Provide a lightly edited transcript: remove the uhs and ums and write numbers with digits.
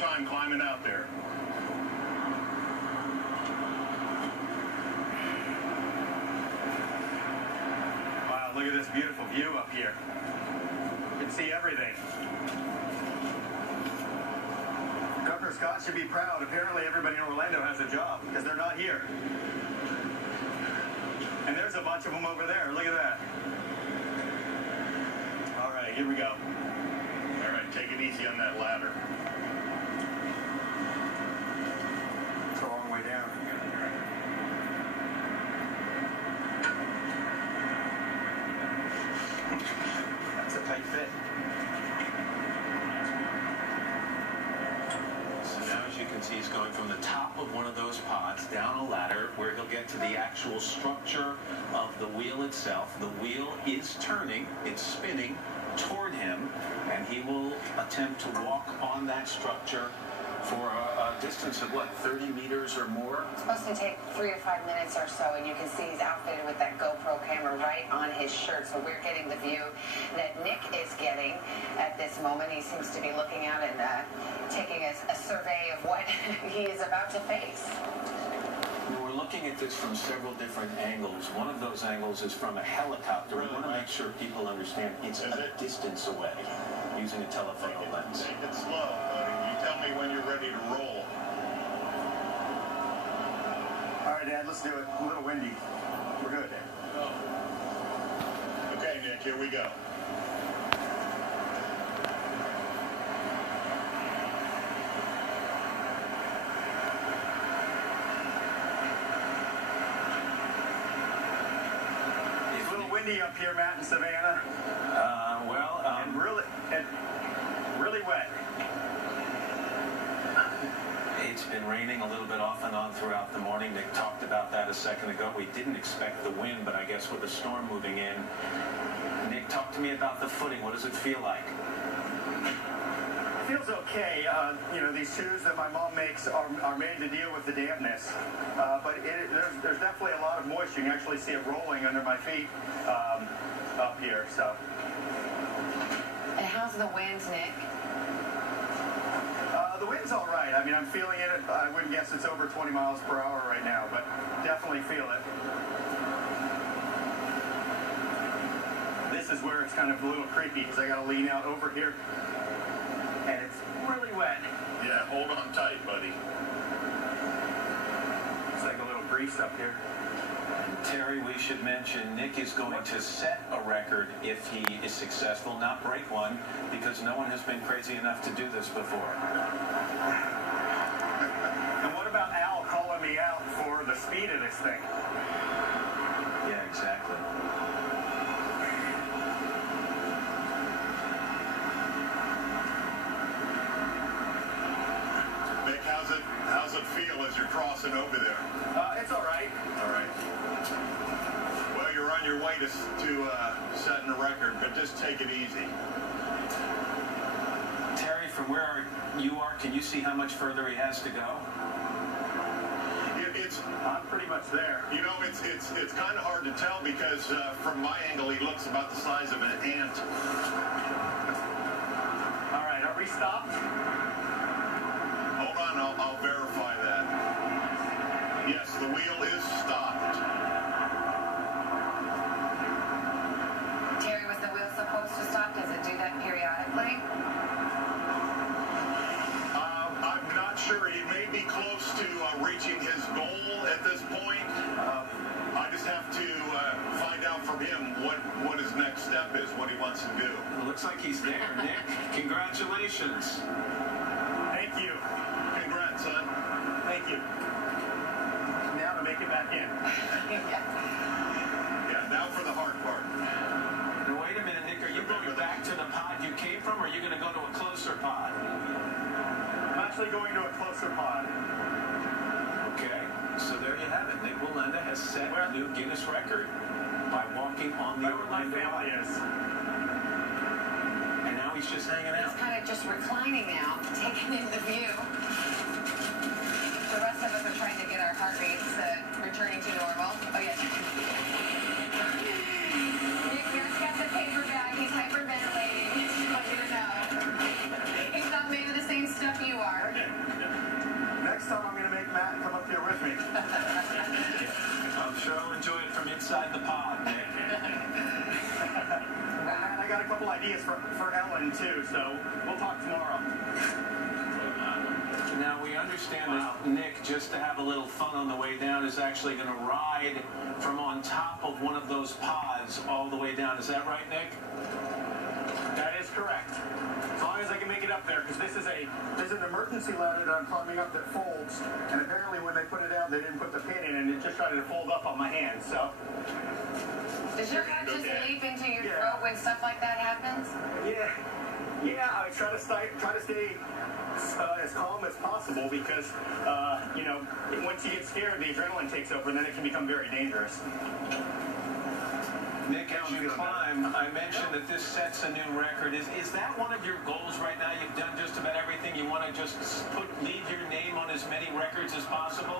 time climbing out there. Wow, look at this beautiful view up here. You can see everything. Governor Scott should be proud. Apparently everybody in Orlando has a job because they're not here. And there's a bunch of them over there. Look at that. All right, here we go. All right, take it easy on that ladder. It's a long way down. That's a tight fit. So now, as you can see, he's going from the top of one of those pods down a ladder where he'll get to the actual structure of the wheel itself. The wheel is turning, it's spinning toward him, and he will attempt to walk on that structure for a distance of, what, 30 meters or more? It's supposed to take 3 or 5 minutes or so, and you can see he's outfitted with that GoPro camera right on his shirt, so we're getting the view that Nick is getting at this moment. He seems to be looking out and taking a survey of what he is about to face. We're looking at this from several different angles. One of those angles is from a helicopter. We want to make sure people understand it's a distance away using a telephoto lens. Take it slow, buddy. You tell me when you're ready to roll. All right, Dad, let's do it. A little windy. We're good. Oh. Okay, Nick, here we go. Windy up here, Matt, in Savannah. And really wet. It's been raining a little bit off and on throughout the morning. Nick talked about that a second ago. We didn't expect the wind, but I guess with the storm moving in. Nick, talk to me about the footing. What does it feel like? It feels okay. You know, these shoes that my mom makes are made to deal with the dampness. But there's definitely a lot of moisture. You can actually see it rolling under my feet up here. So. And how's the winds, Nick? The wind's all right. I mean, I'm feeling it. I wouldn't guess it's over 20 miles per hour right now, but definitely feel it. This is where it's kind of a little creepy because I got to lean out over here. And it's really wet. Yeah, hold on tight, buddy. It's like a little grease up here. Terry, we should mention Nick is going to set a record if he is successful, not break one, because no one has been crazy enough to do this before. And what about Al calling me out for the speed of this thing? Yeah, exactly. Nick, how's it feel as you're crossing over there? It's all right. All right. Well, you're on your way to setting a record, but just take it easy. Terry, from where you are, can you see how much further he has to go? I'm pretty much there. You know, it's kind of hard to tell because from my angle, he looks about the size of an ant. All right, are we stopped? Hold on, I'll verify that. Yes, the wheel is stopped. Terry, was the wheel supposed to stop? Does it do that periodically? I'm not sure. He may be close to reaching his goal at this point. I just have to find out from him what his next step is, what he wants to do. It looks like he's there, Nick. Congratulations. Thank you. Congrats, son. Thank you. Now to make it back in. Yeah, now for the hard part. Now, wait a minute, Nick. Are you going back to the pod you came from, or are you going to go to a closer pod? I'm actually going to a closer pod. Okay, so there you have it. Nick Wallenda has set a new Guinness record by walking on the Orlando family is. And now he's just hanging out. He's kind of just reclining now, taking in the view. The rest of us are trying to get our heart rates returning to normal. Oh, yes. Nick here's got the paper bag. He's hyperventilating. I want you to know. He's not made of the same stuff you are. ideas for Ellen too, so we'll talk tomorrow. Now, we understand that Nick, just to have a little fun on the way down, is actually going to ride from on top of one of those pods all the way down. Is that right, Nick? That is correct. As long as I can make it up there, because there's an emergency ladder that I'm climbing up that folds, and apparently when they put it out, they didn't put the pin in, and it just started to fold up on my hand, so. Does your heart just leap into your throat when stuff like that happens? Yeah, I try to stay as calm as possible because, you know, once you get scared, the adrenaline takes over, and then it can become very dangerous. Nick, as you climb, I mentioned that this sets a new record. Is that one of your goals right now? You've done just about everything. You want to just leave your name on as many records as possible?